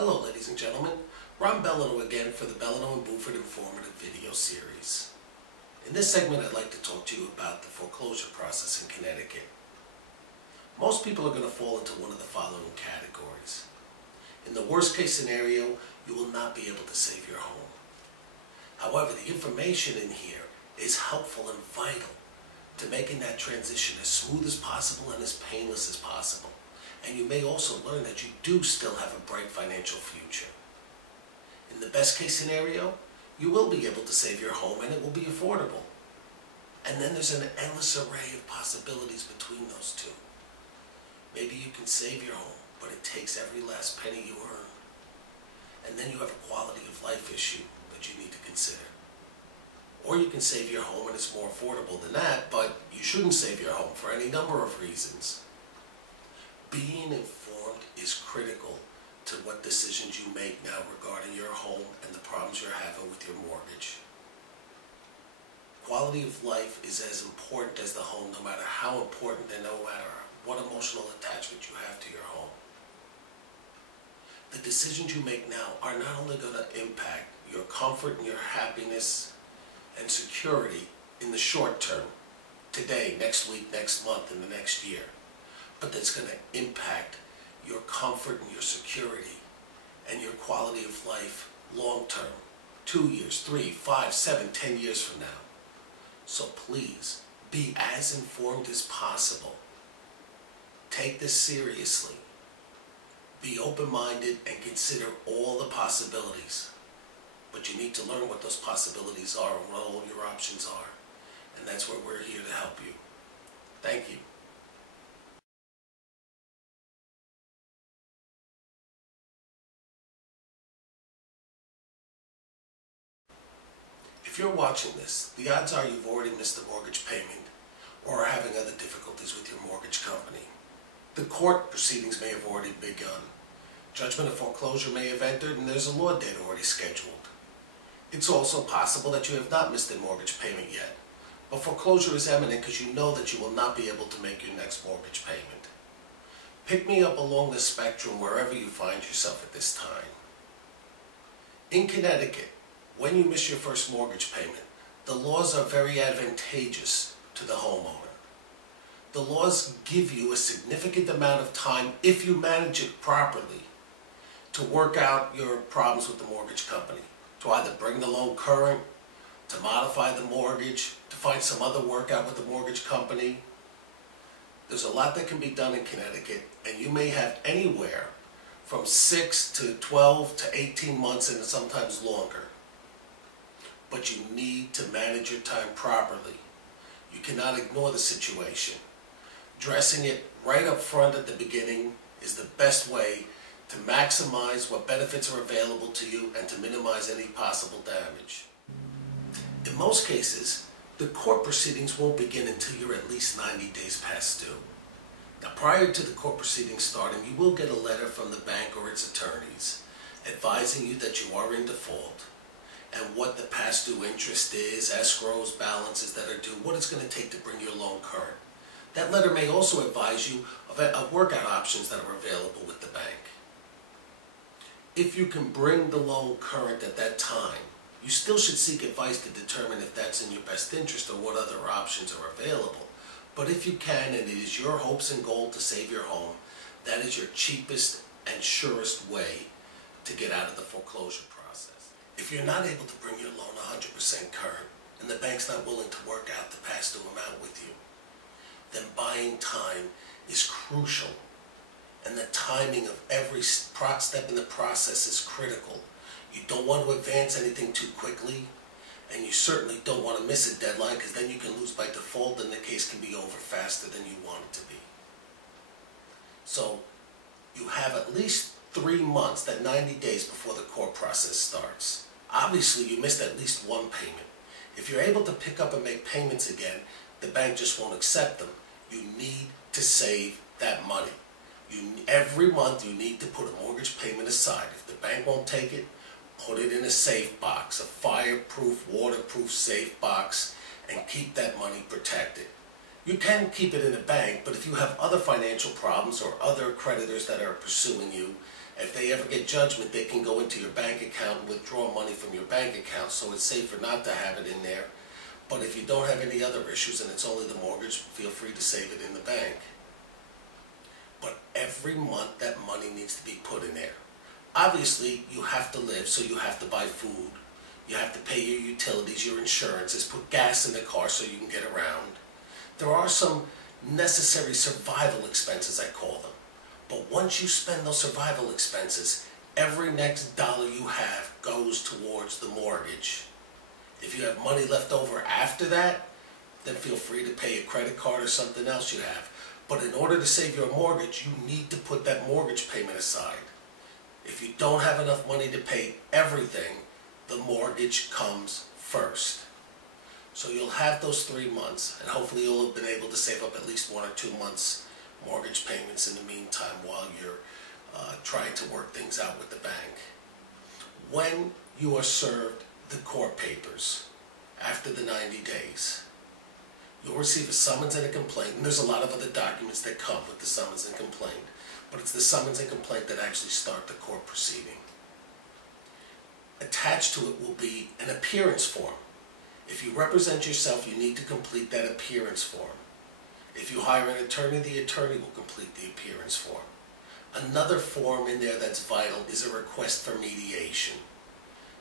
Hello ladies and gentlemen, Ron Bellenot again for the Bellenot Boufford informative video series. In this segment I'd like to talk to you about the foreclosure process in Connecticut. Most people are going to fall into one of the following categories. In the worst case scenario, you will not be able to save your home. However, the information in here is helpful and vital to making that transition as smooth as possible and as painless as possible. And you may also learn that you do still have a bright financial future. In the best case scenario, you will be able to save your home and it will be affordable. And then there's an endless array of possibilities between those two. Maybe you can save your home, but it takes every last penny you earn. And then you have a quality of life issue that you need to consider. Or you can save your home and it's more affordable than that, but you shouldn't save your home for any number of reasons. Being informed is critical to what decisions you make now regarding your home and the problems you're having with your mortgage. Quality of life is as important as the home, no matter how important and no matter what emotional attachment you have to your home. The decisions you make now are not only going to impact your comfort and your happiness and security in the short term, today, next week, next month, and the next year, but that's going to impact your comfort and your security and your quality of life long term, 2 years, 3, 5, 7, 10 years from now. So please, be as informed as possible. Take this seriously. Be open-minded and consider all the possibilities. But you need to learn what those possibilities are and what all your options are. And that's where we're here to help you. Thank you. If you're watching this, the odds are you've already missed a mortgage payment or are having other difficulties with your mortgage company. The court proceedings may have already begun. Judgment of foreclosure may have entered and there's a law date already scheduled. It's also possible that you have not missed a mortgage payment yet, but foreclosure is imminent because you know that you will not be able to make your next mortgage payment. Pick me up along the spectrum wherever you find yourself at this time. In Connecticut, when you miss your first mortgage payment, the laws are very advantageous to the homeowner. The laws give you a significant amount of time, if you manage it properly, to work out your problems with the mortgage company, to either bring the loan current, to modify the mortgage, to find some other workout with the mortgage company. There's a lot that can be done in Connecticut, and you may have anywhere from 6 to 12 to 18 months and sometimes longer. But you need to manage your time properly. You cannot ignore the situation. Dressing it right up front at the beginning is the best way to maximize what benefits are available to you and to minimize any possible damage. In most cases, the court proceedings won't begin until you're at least 90 days past due. Now, prior to the court proceedings starting, you will get a letter from the bank or its attorneys advising you that you are in default and what the past due interest is, escrows, balances that are due, what it's going to take to bring your loan current. That letter may also advise you of workout options that are available with the bank. If you can bring the loan current at that time, you still should seek advice to determine if that's in your best interest or what other options are available. But if you can, and it is your hopes and goal to save your home, that is your cheapest and surest way to get out of the foreclosure process. If you're not able to bring your loan 100% current and the bank's not willing to work out the past due amount with you, then buying time is crucial. And the timing of every step in the process is critical. You don't want to advance anything too quickly, and you certainly don't want to miss a deadline because then you can lose by default and the case can be over faster than you want it to be. So you have at least 3 months, that 90 days before the court process starts. Obviously, you missed at least one payment. If you're able to pick up and make payments again, the bank just won't accept them. You need to save that money. Every month you need to put a mortgage payment aside. If the bank won't take it, put it in a safe box, a fireproof, waterproof safe box, and keep that money protected. You can keep it in a bank, but if you have other financial problems or other creditors that are pursuing you If they ever get judgment, they can go into your bank account and withdraw money from your bank account, so it's safer not to have it in there. But if you don't have any other issues and it's only the mortgage, feel free to save it in the bank. But every month that money needs to be put in there. Obviously, you have to live, so you have to buy food. You have to pay your utilities, your insurances, put gas in the car so you can get around. There are some necessary survival expenses, I call them. But once you spend those survival expenses, every next dollar you have goes towards the mortgage. If you have money left over after that, then feel free to pay a credit card or something else you have. But in order to save your mortgage, you need to put that mortgage payment aside. If you don't have enough money to pay everything, the mortgage comes first. So you'll have those 3 months, and hopefully you'll have been able to save up at least 1 or 2 months mortgage payments in the meantime while you're trying to work things out with the bank. When you are served the court papers after the 90 days, you'll receive a summons and a complaint, and there's a lot of other documents that come with the summons and complaint, but it's the summons and complaint that actually start the court proceeding. Attached to it will be an appearance form. If you represent yourself, you need to complete that appearance form. If you hire an attorney, the attorney will complete the appearance form. Another form in there that's vital is a request for mediation.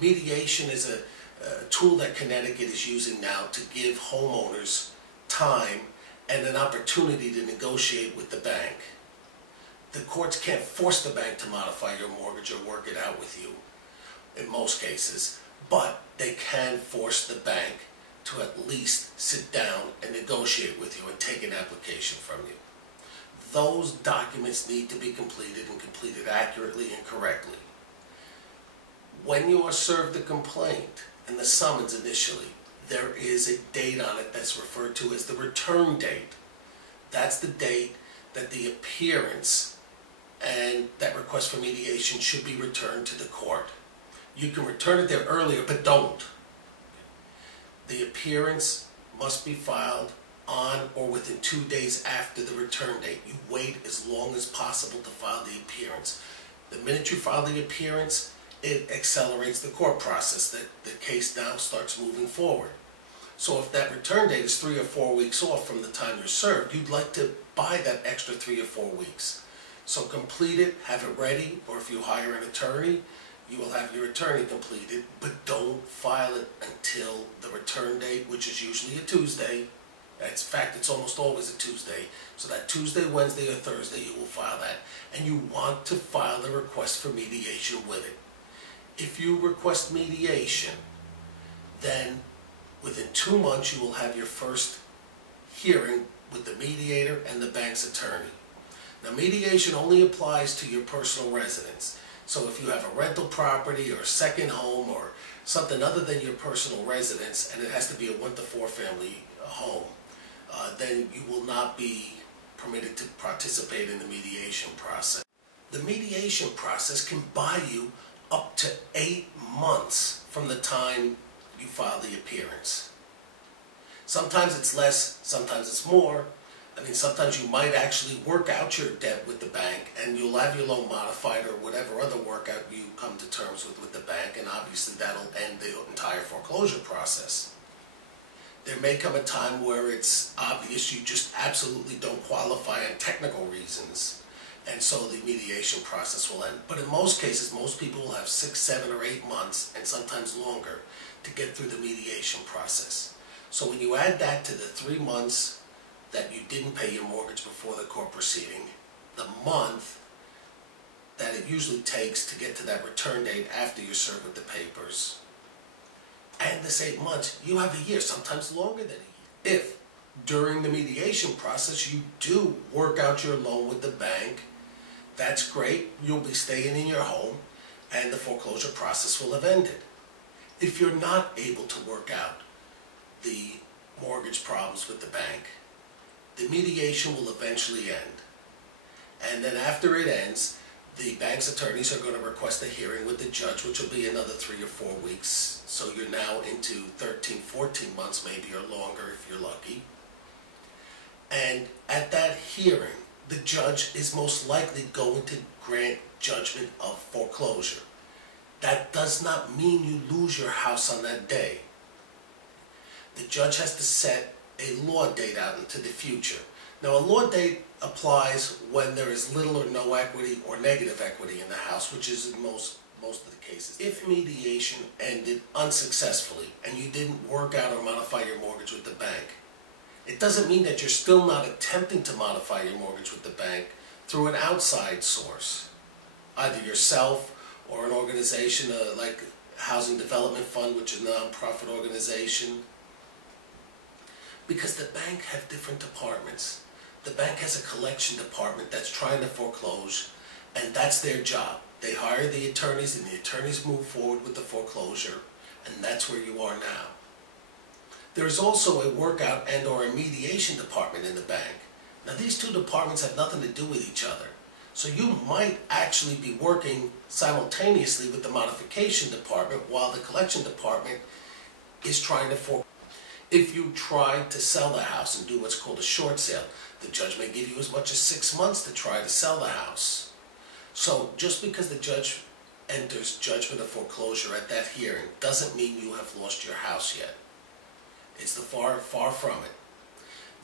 Mediation is a tool that Connecticut is using now to give homeowners time and an opportunity to negotiate with the bank. The courts can't force the bank to modify your mortgage or work it out with you in most cases, but they can force the bank to at least sit down and negotiate with you and take an application from you. Those documents need to be completed and completed accurately and correctly. When you are served the complaint and the summons initially, there is a date on it that's referred to as the return date. That's the date that the appearance and that request for mediation should be returned to the court. You can return it there earlier, but don't. The appearance must be filed on or within 2 days after the return date. You wait as long as possible to file the appearance. The minute you file the appearance, it accelerates the court process. The case now starts moving forward. So if that return date is 3 or 4 weeks off from the time you're served, you'd like to buy that extra 3 or 4 weeks. So complete it, have it ready, or if you hire an attorney, you will have your attorney complete it, but don't file it until the return date, which is usually a Tuesday. In fact, it's almost always a Tuesday. So that Tuesday, Wednesday, or Thursday, you will file that. And you want to file the request for mediation with it. If you request mediation, then within 2 months, you will have your first hearing with the mediator and the bank's attorney. Now, mediation only applies to your personal residence. So if you have a rental property or a second home or something other than your personal residence, and it has to be a 1 to 4 family home, then you will not be permitted to participate in the mediation process. The mediation process can buy you up to 8 months from the time you file the appearance. Sometimes it's less, sometimes it's more. I mean, sometimes you might actually work out your debt with the bank and you'll have your loan modified or whatever other workout you come to terms with the bank, and obviously that'll end the entire foreclosure process. There may come a time where it's obvious you just absolutely don't qualify on technical reasons, and so the mediation process will end. But in most cases, most people will have 6, 7, or 8 months, and sometimes longer, to get through the mediation process. So when you add that to the 3 months that you didn't pay your mortgage before the court proceeding, the month that it usually takes to get to that return date after you're served with the papers, and this 8 months, you have a year, sometimes longer than a year. If during the mediation process you do work out your loan with the bank, that's great. You'll be staying in your home and the foreclosure process will have ended. If you're not able to work out the mortgage problems with the bank, the mediation will eventually end. And then after it ends, the bank's attorneys are going to request a hearing with the judge, which will be another 3 or 4 weeks. So you're now into 13, 14 months, maybe, or longer if you're lucky. And at that hearing, the judge is most likely going to grant judgment of foreclosure. That does not mean you lose your house on that day. The judge has to set a law date out into the future. Now, a law date applies when there is little or no equity or negative equity in the house, which is in most of the cases. If mediation ended unsuccessfully and you didn't work out or modify your mortgage with the bank, it doesn't mean that you're still not attempting to modify your mortgage with the bank through an outside source, either yourself or an organization like Housing Development Fund, which is a non-profit organization. Because the bank have different departments. The bank has a collection department that's trying to foreclose, and that's their job. They hire the attorneys, and the attorneys move forward with the foreclosure, and that's where you are now. There is also a workout and or a mediation department in the bank. Now, these two departments have nothing to do with each other. So you might actually be working simultaneously with the modification department while the collection department is trying to foreclose. If you try to sell the house and do what's called a short sale, the judge may give you as much as 6 months to try to sell the house. So just because the judge enters judgment of foreclosure at that hearing doesn't mean you have lost your house yet. It's far from it.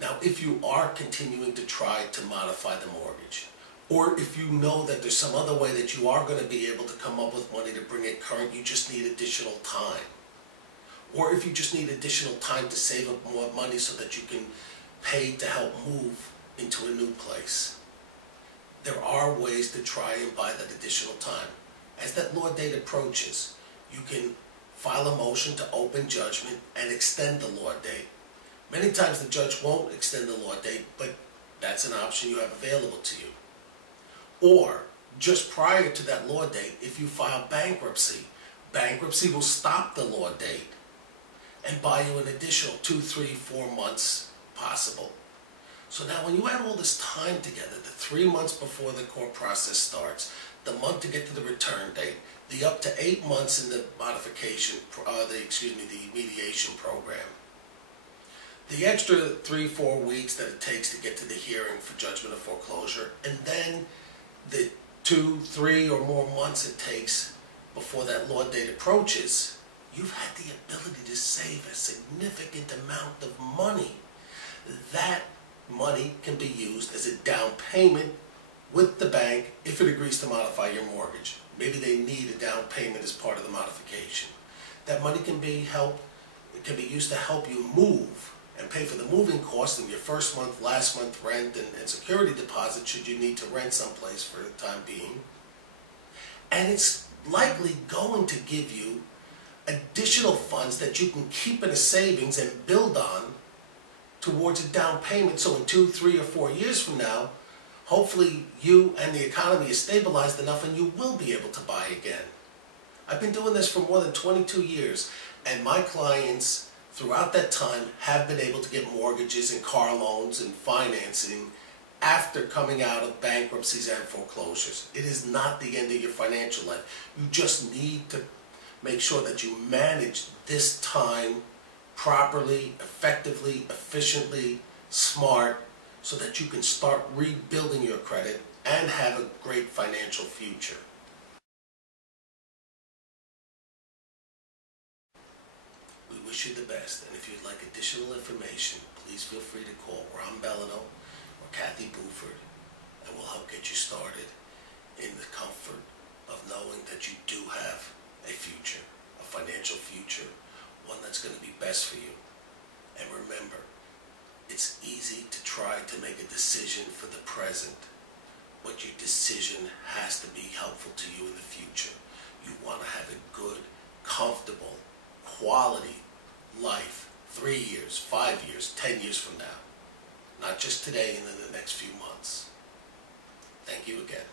Now, if you are continuing to try to modify the mortgage, or if you know that there's some other way that you are going to be able to come up with money to bring it current, you just need additional time. Or if you just need additional time to save up more money so that you can pay to help move into a new place. There are ways to try and buy that additional time. As that law date approaches, you can file a motion to open judgment and extend the law date. Many times the judge won't extend the law date, but that's an option you have available to you. Or, just prior to that law date, if you file bankruptcy, bankruptcy will stop the law date and buy you an additional 2, 3, 4 months possible. So now when you add all this time together, the 3 months before the court process starts, the month to get to the return date, the up to 8 months in the modification, the mediation program, the extra 3, 4 weeks that it takes to get to the hearing for judgment of foreclosure, and then the 2, 3 or more months it takes before that law date approaches, you've had the ability to save a significant amount of money. That money can be used as a down payment with the bank if it agrees to modify your mortgage. Maybe they need a down payment as part of the modification. That money can be used to help you move and pay for the moving costs in your first month, last month rent, and security deposit should you need to rent someplace for the time being. And it's likely going to give you additional funds that you can keep in a savings and build on towards a down payment. So in 2, 3, or 4 years from now, hopefully you and the economy is stabilized enough and you will be able to buy again. I've been doing this for more than 22 years, and my clients throughout that time have been able to get mortgages and car loans and financing after coming out of bankruptcies and foreclosures. It is not the end of your financial life. You just need to make sure that you manage this time properly, effectively, efficiently, smart, so that you can start rebuilding your credit and have a great financial future. We wish you the best, and if you'd like additional information, please feel free to call Ron Bellenot or Kathy Boufford, and we'll help get you started in the comfort of knowing that you do have a future, a financial future, one that's going to be best for you. And remember, it's easy to try to make a decision for the present, but your decision has to be helpful to you in the future. You want to have a good, comfortable, quality life 3 years, 5 years, 10 years from now. Not just today and in the next few months. Thank you again.